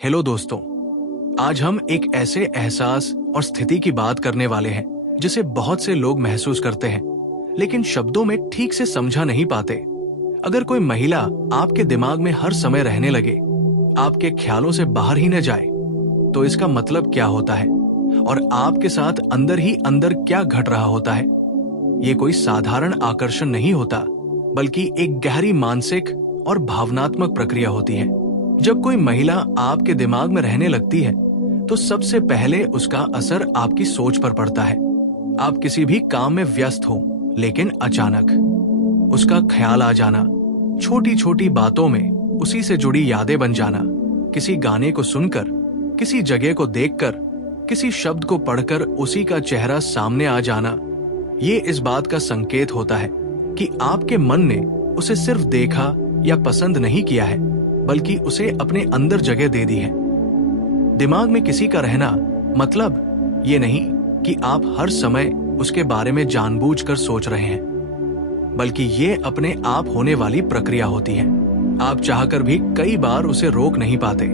Hello दोस्तों, आज हम एक ऐसे एहसास और स्थिति की बात करने वाले हैं जिसे बहुत से लोग महसूस करते हैं, लेकिन शब्दों में ठीक से समझा नहीं पाते। अगर कोई महिला आपके दिमाग में हर समय रहने लगे, आपके ख्यालों से बाहर ही न जाए, तो इसका मतलब क्या होता है और आपके साथ अंदर ही अंदर क्या घट रहा होता है। ये कोई साधारण आकर्षण नहीं होता, बल्कि एक गहरी मानसिक और भावनात्मक प्रक्रिया होती है। जब कोई महिला आपके दिमाग में रहने लगती है, तो सबसे पहले उसका असर आपकी सोच पर पड़ता है। आप किसी भी काम में व्यस्त हो, लेकिन अचानक उसका ख्याल आ जाना, छोटी छोटी बातों में उसी से जुड़ी यादें बन जाना, किसी गाने को सुनकर, किसी जगह को देखकर, किसी शब्द को पढ़कर उसी का चेहरा सामने आ जाना, ये इस बात का संकेत होता है कि आपके मन ने उसे सिर्फ देखा या पसंद नहीं किया है, बल्कि उसे अपने अंदर जगह दे दी है। दिमाग में किसी का रहना मतलब ये नहीं कि आप हर समय उसके बारे में जानबूझकर सोच रहे हैं, बल्कि ये अपने आप होने वाली प्रक्रिया होती है। आप चाहकर भी कई बार उसे रोक नहीं पाते,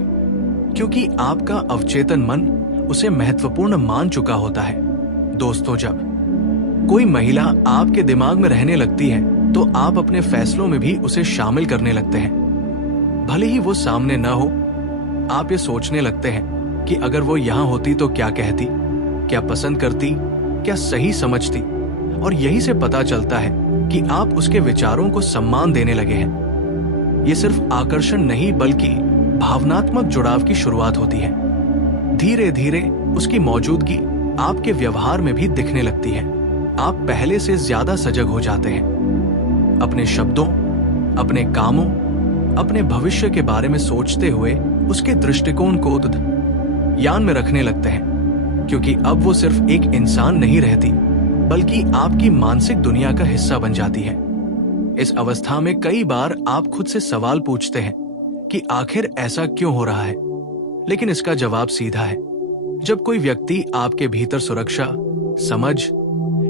क्योंकि आपका अवचेतन मन उसे महत्वपूर्ण मान चुका होता है। दोस्तों, जब कोई महिला आपके दिमाग में रहने लगती है, तो आप अपने फैसलों में भी उसे शामिल करने लगते हैं। भले ही वो सामने न हो, आप ये सोचने लगते हैं कि अगर वो यहाँ होती तो क्या कहती, क्या पसंद करती, क्या सही समझती, और यही से पता चलता है कि आप उसके विचारों को सम्मान देने लगे हैं। ये सिर्फ आकर्षण नहीं, बल्कि भावनात्मक जुड़ाव की शुरुआत होती है। धीरे धीरे उसकी मौजूदगी आपके व्यवहार में भी दिखने लगती है। आप पहले से ज्यादा सजग हो जाते हैं। अपने शब्दों, अपने कामों, अपने भविष्य के बारे में सोचते हुए उसके दृष्टिकोण को ध्यान में रखने लगते हैं, क्योंकि अब वो सिर्फ एक इंसान नहीं रहती, बल्कि आपकी मानसिक दुनिया का हिस्सा बन जाती है। इस अवस्था में कई बार आप खुद से सवाल पूछते हैं कि आखिर ऐसा क्यों हो रहा है, लेकिन इसका जवाब सीधा है। जब कोई व्यक्ति आपके भीतर सुरक्षा, समझ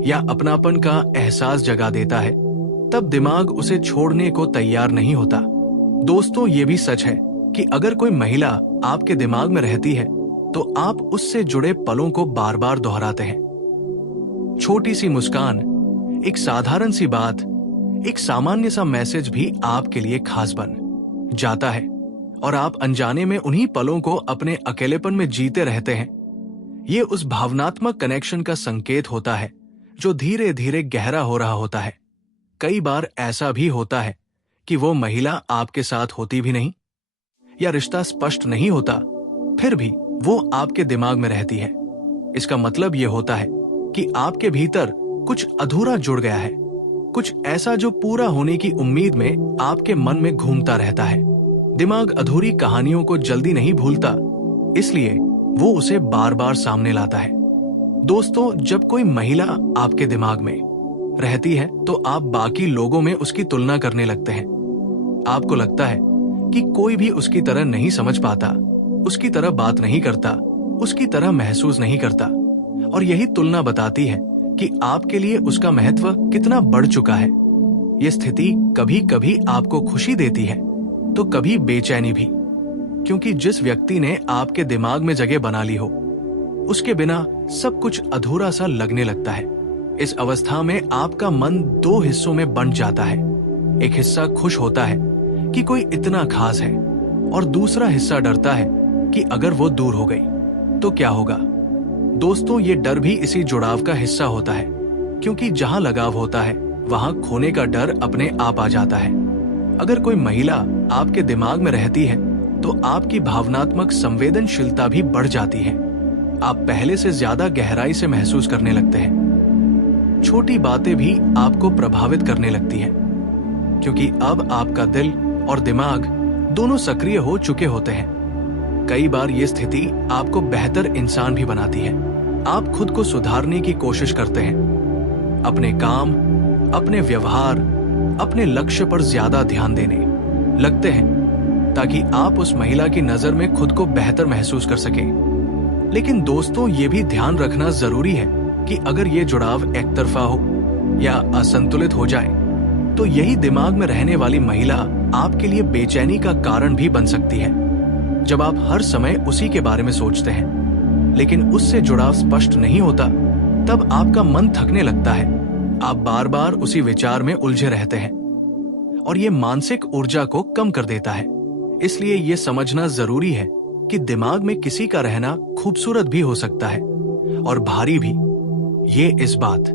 या अपनापन का एहसास जगा देता है, तब दिमाग उसे छोड़ने को तैयार नहीं होता। दोस्तों, ये भी सच है कि अगर कोई महिला आपके दिमाग में रहती है, तो आप उससे जुड़े पलों को बार बार दोहराते हैं। छोटी सी मुस्कान, एक साधारण सी बात, एक सामान्य सा मैसेज भी आपके लिए खास बन जाता है, और आप अनजाने में उन्हीं पलों को अपने अकेलेपन में जीते रहते हैं। ये उस भावनात्मक कनेक्शन का संकेत होता है जो धीरे धीरे गहरा हो रहा होता है। कई बार ऐसा भी होता है कि वो महिला आपके साथ होती भी नहीं, या रिश्ता स्पष्ट नहीं होता, फिर भी वो आपके दिमाग में रहती है। इसका मतलब ये होता है कि आपके भीतर कुछ अधूरा जुड़ गया है, कुछ ऐसा जो पूरा होने की उम्मीद में आपके मन में घूमता रहता है। दिमाग अधूरी कहानियों को जल्दी नहीं भूलता, इसलिए वो उसे बार बार सामने लाता है। दोस्तों, जब कोई महिला आपके दिमाग में रहती है, तो आप बाकी लोगों में उसकी तुलना करने लगते हैं। आपको लगता है कि कोई भी उसकी तरह नहीं समझ पाता, उसकी तरह बात नहीं करता, उसकी तरह महसूस नहीं करता, और यही तुलना बताती है कि आपके लिए उसका महत्व कितना बढ़ चुका है। यह स्थिति कभी कभी आपको खुशी देती है, तो कभी बेचैनी भी, क्योंकि जिस व्यक्ति ने आपके दिमाग में जगह बना ली हो, उसके बिना सब कुछ अधूरा सा लगने लगता है। इस अवस्था में आपका मन दो हिस्सों में बंट जाता है। एक हिस्सा खुश होता है कि कोई इतना खास है, और दूसरा हिस्सा डरता है कि अगर वो दूर हो गई तो क्या होगा। दोस्तों, ये डर भी इसी जुड़ाव का हिस्सा होता है, क्योंकि जहां लगाव होता है, वहां खोने का डर अपने आप आ जाता है। अगर कोई महिला आपके दिमाग में रहती है, तो आपकी भावनात्मक संवेदनशीलता भी बढ़ जाती है। आप पहले से ज्यादा गहराई से महसूस करने लगते हैं। छोटी बातें भी आपको प्रभावित करने लगती हैं, क्योंकि अब आपका दिल और दिमाग दोनों सक्रिय हो चुके होते हैं। कई बार ये स्थिति आपको बेहतर इंसान भी बनाती है। आप खुद को सुधारने की कोशिश करते हैं, अपने काम, अपने व्यवहार, अपने लक्ष्य पर ज्यादा ध्यान देने लगते हैं, ताकि आप उस महिला की नजर में खुद को बेहतर महसूस कर सकें। लेकिन दोस्तों, ये भी ध्यान रखना जरूरी है कि अगर ये जुड़ाव एकतरफा हो या असंतुलित हो जाए, तो यही दिमाग में रहने वाली महिला आपके लिए बेचैनी का कारण भी बन सकती है। जब आप हर समय उसी के बारे में सोचते हैं, लेकिन उससे जुड़ाव स्पष्ट नहीं होता, तब आपका मन थकने लगता है। आप बार बार उसी विचार में उलझे रहते हैं और ये मानसिक ऊर्जा को कम कर देता है। इसलिए ये समझना जरूरी है कि दिमाग में किसी का रहना खूबसूरत भी हो सकता है और भारी भी। ये इस बात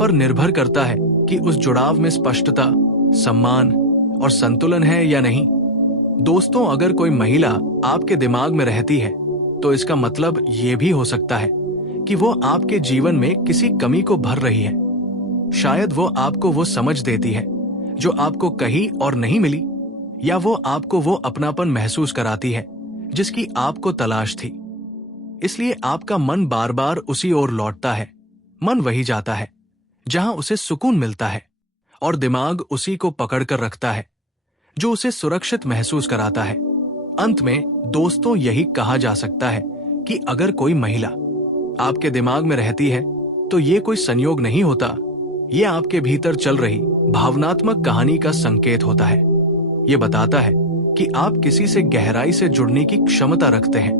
पर निर्भर करता है कि उस जुड़ाव में स्पष्टता, सम्मान और संतुलन है या नहीं। दोस्तों, अगर कोई महिला आपके दिमाग में रहती है तो इसका मतलब ये भी हो सकता है कि वो आपके जीवन में किसी कमी को भर रही है। शायद वो आपको वो समझ देती है जो आपको कहीं और नहीं मिली, या वो आपको वो अपनापन महसूस कराती है जिसकी आपको तलाश थी। इसलिए आपका मन बार बार उसी ओर लौटता है। मन वही जाता है जहां उसे सुकून मिलता है और दिमाग उसी को पकड़ कर रखता है जो उसे सुरक्षित महसूस कराता है। अंत में दोस्तों, यही कहा जा सकता है कि अगर कोई महिला आपके दिमाग में रहती है तो ये कोई संयोग नहीं होता, ये आपके भीतर चल रही भावनात्मक कहानी का संकेत होता है। ये बताता है कि आप किसी से गहराई से जुड़ने की क्षमता रखते हैं,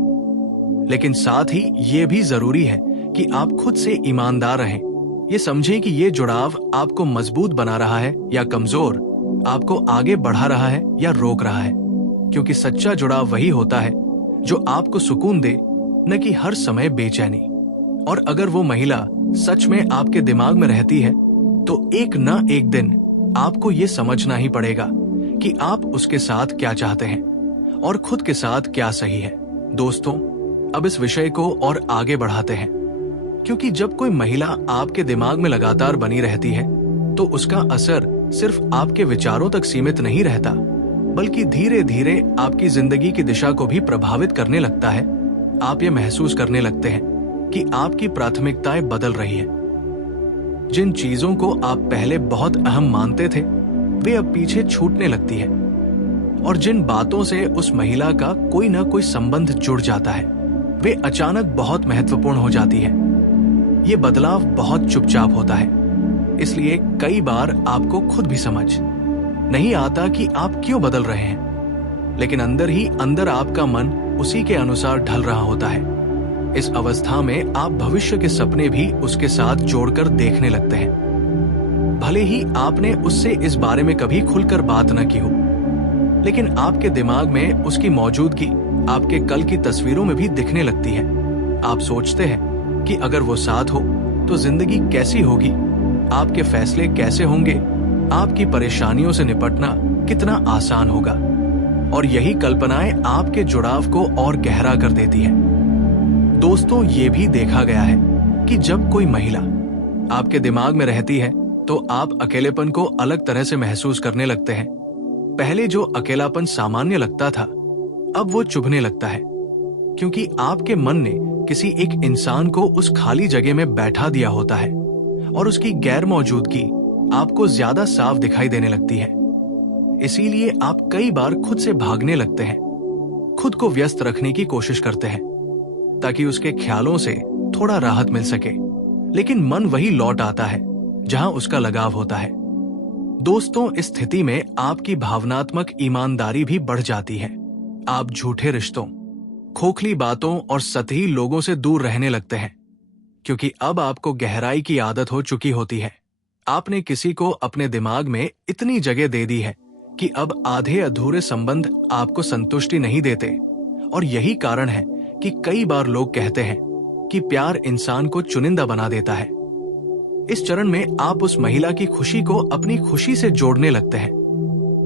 लेकिन साथ ही ये भी जरूरी है कि आप खुद से ईमानदार रहें। ये समझें कि ये जुड़ाव आपको मजबूत बना रहा है या कमजोर, आपको आगे बढ़ा रहा है या रोक रहा है, क्योंकि सच्चा जुड़ाव वही होता है जो आपको सुकून दे, न कि हर समय बेचैनी। और अगर वो महिला सच में आपके दिमाग में रहती है तो एक न एक दिन आपको ये समझना ही पड़ेगा कि आप उसके साथ क्या चाहते हैं और खुद के साथ क्या सही है। दोस्तों, अब इस विषय को और आगे बढ़ाते हैं, क्योंकि जब कोई महिला आपके दिमाग में लगातार बनी रहती है तो उसका असर सिर्फ आपके विचारों तक सीमित नहीं रहता, बल्कि धीरे धीरे आपकी जिंदगी की दिशा को भी प्रभावित करने लगता है। आप ये महसूस करने लगते हैं कि आपकी प्राथमिकताएं बदल रही है। जिन चीजों को आप पहले बहुत अहम मानते थे, वे अब पीछे छूटने लगती है, और जिन बातों से उस महिला का कोई न कोई संबंध जुड़ जाता है, वे अचानक बहुत महत्वपूर्ण हो जाती है। ये बदलाव बहुत चुपचाप होता है, इसलिए कई बार आपको खुद भी समझ नहीं आता कि आप क्यों बदल रहे हैं, लेकिन अंदर ही अंदर आपका मन उसी के अनुसार ढल रहा होता है। इस अवस्था में आप भविष्य के सपने भी उसके साथ जोड़कर देखने लगते हैं। भले ही आपने उससे इस बारे में कभी खुलकर बात न की हो, लेकिन आपके दिमाग में उसकी मौजूदगी आपके कल की तस्वीरों में भी दिखने लगती है। आप सोचते हैं कि अगर वो साथ हो तो जिंदगी कैसी होगी, आपके फैसले कैसे होंगे, आपकी परेशानियों से निपटना कितना आसान होगा। और यही कल्पनाएं आपके जुड़ाव को और गहरा कर देती है। दोस्तों, ये भी देखा गया है कि जब कोई महिला आपके दिमाग में रहती है तो आप अकेलेपन को अलग तरह से महसूस करने लगते हैं। पहले जो अकेलापन सामान्य लगता था, अब वो चुभने लगता है, क्योंकि आपके मन ने किसी एक इंसान को उस खाली जगह में बैठा दिया होता है और उसकी गैर मौजूदगी आपको ज्यादा साफ दिखाई देने लगती है। इसीलिए आप कई बार खुद से भागने लगते हैं, खुद को व्यस्त रखने की कोशिश करते हैं ताकि उसके ख्यालों से थोड़ा राहत मिल सके, लेकिन मन वही लौट आता है जहां उसका लगाव होता है। दोस्तों, इस स्थिति में आपकी भावनात्मक ईमानदारी भी बढ़ जाती है। आप झूठे रिश्तों, खोखली बातों और सतही लोगों से दूर रहने लगते हैं, क्योंकि अब आपको गहराई की आदत हो चुकी होती है। आपने किसी को अपने दिमाग में इतनी जगह दे दी है कि अब आधे अधूरे संबंध आपको संतुष्टि नहीं देते। और यही कारण है कि कई बार लोग कहते हैं कि प्यार इंसान को चुनिंदा बना देता है। इस चरण में आप उस महिला की खुशी को अपनी खुशी से जोड़ने लगते हैं।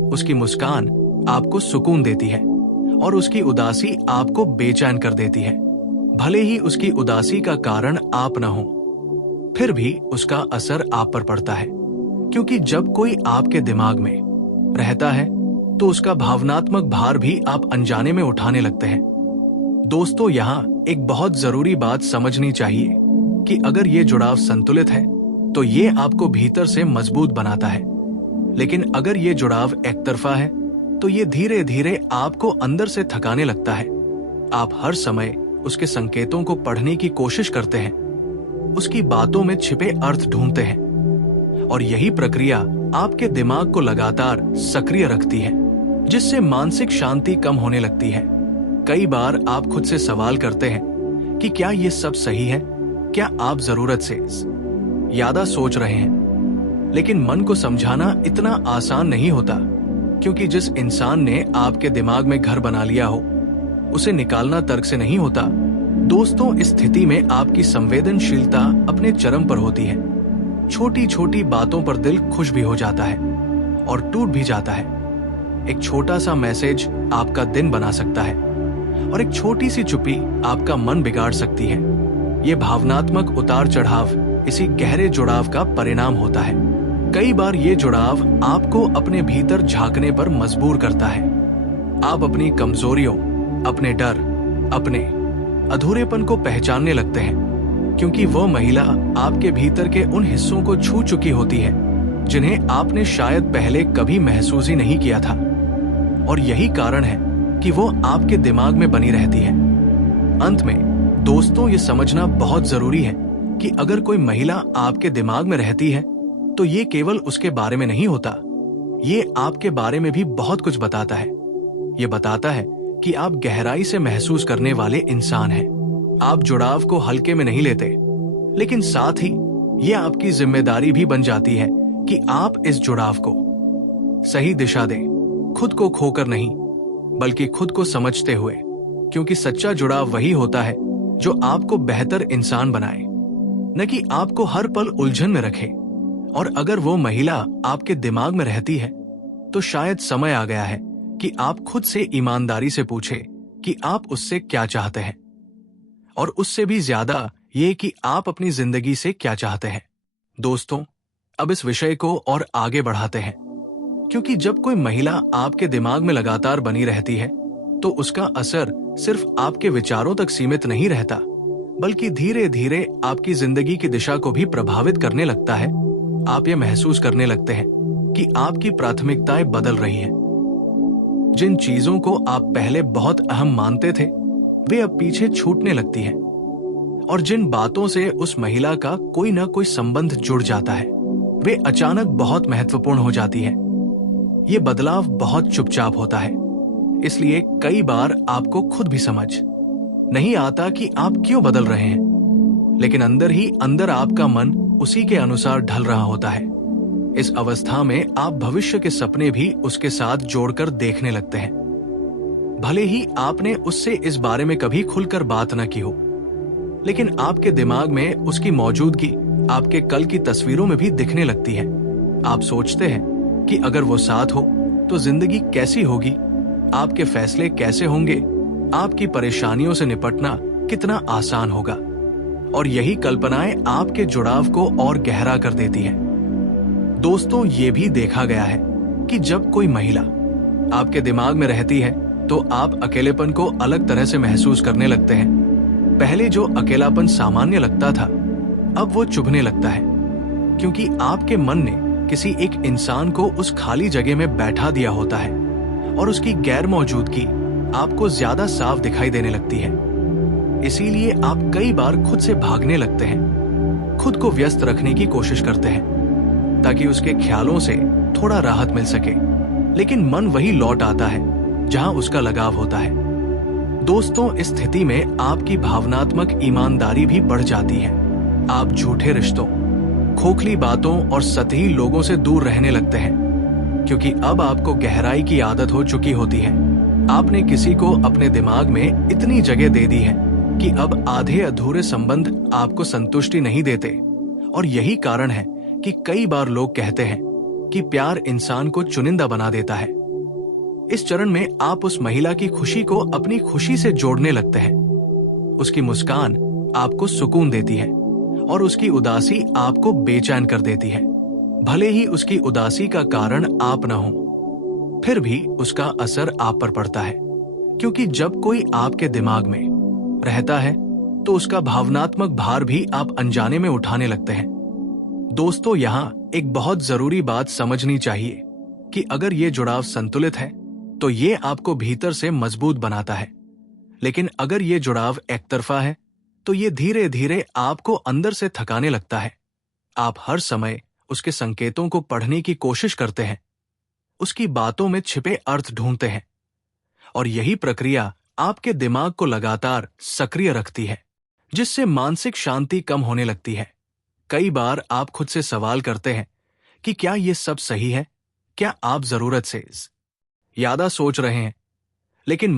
उसकी मुस्कान आपको सुकून देती है और उसकी उदासी आपको बेचैन कर देती है। भले ही उसकी उदासी का कारण आप न हो, फिर भी उसका असर आप पर पड़ता है, क्योंकि जब कोई आपके दिमाग में रहता है तो उसका भावनात्मक भार भी आप अनजाने में उठाने लगते हैं। दोस्तों, यहाँ एक बहुत जरूरी बात समझनी चाहिए कि अगर ये जुड़ाव संतुलित है तो ये आपको भीतर से मजबूत बनाता है, लेकिन अगर ये जुड़ाव एक तरफा है तो ये धीरे धीरे आपको अंदर से थकाने लगता है। आप हर समय उसके संकेतों को पढ़ने की कोशिश करते हैं, उसकी बातों में छिपे अर्थ ढूंढते हैं, और यही प्रक्रिया आपके दिमाग को लगातार सक्रिय रखती है, जिससे मानसिक शांति कम होने लगती है। कई बार आप खुद से सवाल करते हैं कि क्या ये सब सही है, क्या आप जरूरत से ज्यादा सोच रहे हैं। लेकिन मन को समझाना इतना आसान नहीं होता, क्योंकि जिस इंसान ने आपके दिमाग में घर बना लिया हो, उसे निकालना तर्क से नहीं होता। दोस्तों, इस स्थिति में आपकी संवेदनशीलता अपने चरम पर होती है। छोटी छोटी बातों पर दिल खुश भी हो जाता है और टूट भी जाता है। एक छोटा सा मैसेज आपका दिन बना सकता है और एक छोटी सी चुप्पी आपका मन बिगाड़ सकती है। ये भावनात्मक उतार चढ़ाव इसी गहरे जुड़ाव का परिणाम होता है। कई बार ये जुड़ाव आपको अपने भीतर झांकने पर मजबूर करता है। आप अपनी कमजोरियों, अपने डर, अपने अधूरेपन को पहचानने लगते हैं, क्योंकि वो महिला आपके भीतर के उन हिस्सों को छू चुकी होती है जिन्हें आपने शायद पहले कभी महसूस ही नहीं किया था। और यही कारण है कि वो आपके दिमाग में बनी रहती है। अंत में दोस्तों, ये समझना बहुत जरूरी है कि अगर कोई महिला आपके दिमाग में रहती है तो ये केवल उसके बारे में नहीं होता, ये आपके बारे में भी बहुत कुछ बताता है। ये बताता है कि आप गहराई से महसूस करने वाले इंसान हैं। आप जुड़ाव को हल्के में नहीं लेते, लेकिन साथ ही ये आपकी जिम्मेदारी भी बन जाती है कि आप इस जुड़ाव को सही दिशा दें, खुद को खोकर नहीं, बल्कि खुद को समझते हुए, क्योंकि सच्चा जुड़ाव वही होता है जो आपको बेहतर इंसान बनाए, न कि आपको हर पल उलझन में रखे। और अगर वो महिला आपके दिमाग में रहती है तो शायद समय आ गया है कि आप खुद से ईमानदारी से पूछे कि आप उससे क्या चाहते हैं, और उससे भी ज्यादा ये कि आप अपनी जिंदगी से क्या चाहते हैं। दोस्तों, अब इस विषय को और आगे बढ़ाते हैं, क्योंकि जब कोई महिला आपके दिमाग में लगातार बनी रहती है तो उसका असर सिर्फ आपके विचारों तक सीमित नहीं रहता, बल्कि धीरे धीरे आपकी जिंदगी की दिशा को भी प्रभावित करने लगता है। आप ये महसूस करने लगते हैं कि आपकी प्राथमिकताएं बदल रही हैं। जिन चीजों को आप पहले बहुत अहम मानते थे, वे अब पीछे छूटने लगती हैं, और जिन बातों से उस महिला का कोई न कोई संबंध जुड़ जाता है, वे अचानक बहुत महत्वपूर्ण हो जाती है। ये बदलाव बहुत चुपचाप होता है, इसलिए कई बार आपको खुद भी समझ नहीं आता कि आप क्यों बदल रहे हैं, लेकिन अंदर ही अंदर आपका मन उसी के अनुसार ढल रहा होता है। इस अवस्था में आप भविष्य के सपने भी उसके साथ जोड़कर देखने लगते हैं, भले ही आपने उससे इस बारे में कभी खुलकर बात न की हो, लेकिन आपके दिमाग में उसकी मौजूदगी आपके कल की तस्वीरों में भी दिखने लगती है। आप सोचते हैं कि अगर वो साथ हो तो जिंदगी कैसी होगी, आपके फैसले कैसे होंगे, आपकी परेशानियों से निपटना कितना आसान होगा। और यही कल्पनाएं आपके जुड़ाव को और गहरा कर देती हैं। दोस्तों, ये भी देखा गया है कि जब कोई महिला आपके दिमाग में रहती है तो आप अकेलेपन को अलग तरह से महसूस करने लगते हैं। पहले जो अकेलापन सामान्य लगता था, अब वो चुभने लगता है, क्योंकि आपके मन ने किसी एक इंसान को उस खाली जगह में बैठा दिया होता है और उसकी गैर मौजूदगी आपको ज्यादा साफ दिखाई देने लगती है। इसीलिए आप कई बार खुद से भागने लगते हैं, खुद को व्यस्त रखने की कोशिश करते हैं ताकि उसके ख्यालों से थोड़ा राहत मिल सके, लेकिन मन वही लौट आता है जहां उसका लगाव होता है। दोस्तों, इस स्थिति में आपकी भावनात्मक ईमानदारी भी बढ़ जाती है। आप झूठे रिश्तों, खोखली बातों और सतही लोगों से दूर रहने लगते हैं, क्योंकि अब आपको गहराई की आदत हो चुकी होती है। आपने किसी को अपने दिमाग में इतनी जगह दे दी है कि अब आधे अधूरे संबंध आपको संतुष्टि नहीं देते। और यही कारण है कि कई बार लोग कहते हैं कि प्यार इंसान को चुनिंदा बना देता है। इस चरण में आप उस महिला की खुशी को अपनी खुशी से जोड़ने लगते हैं। उसकी मुस्कान आपको सुकून देती है और उसकी उदासी आपको बेचैन कर देती है। भले ही उसकी उदासी का कारण आप न हो, फिर भी उसका असर आप पर पड़ता है, क्योंकि जब कोई आपके दिमाग में रहता है तो उसका भावनात्मक भार भी आप अनजाने में उठाने लगते हैं। दोस्तों, यहाँ एक बहुत जरूरी बात समझनी चाहिए कि अगर ये जुड़ाव संतुलित है तो ये आपको भीतर से मजबूत बनाता है, लेकिन अगर ये जुड़ाव एकतरफा है तो ये धीरे धीरे आपको अंदर से थकाने लगता है। आप हर समय उसके संकेतों को पढ़ने की कोशिश करते हैं, उसकी बातों में छिपे अर्थ ढूंढते हैं, और यही प्रक्रिया आपके दिमाग को लगातार सक्रिय रखती है, जिससे मानसिक शांति कम होने लगती है। कई बार आप खुद से सवाल करते हैं कि क्या ये सब सही है? क्या आप जरूरत से ज्यादा सोच रहे हैं? लेकिन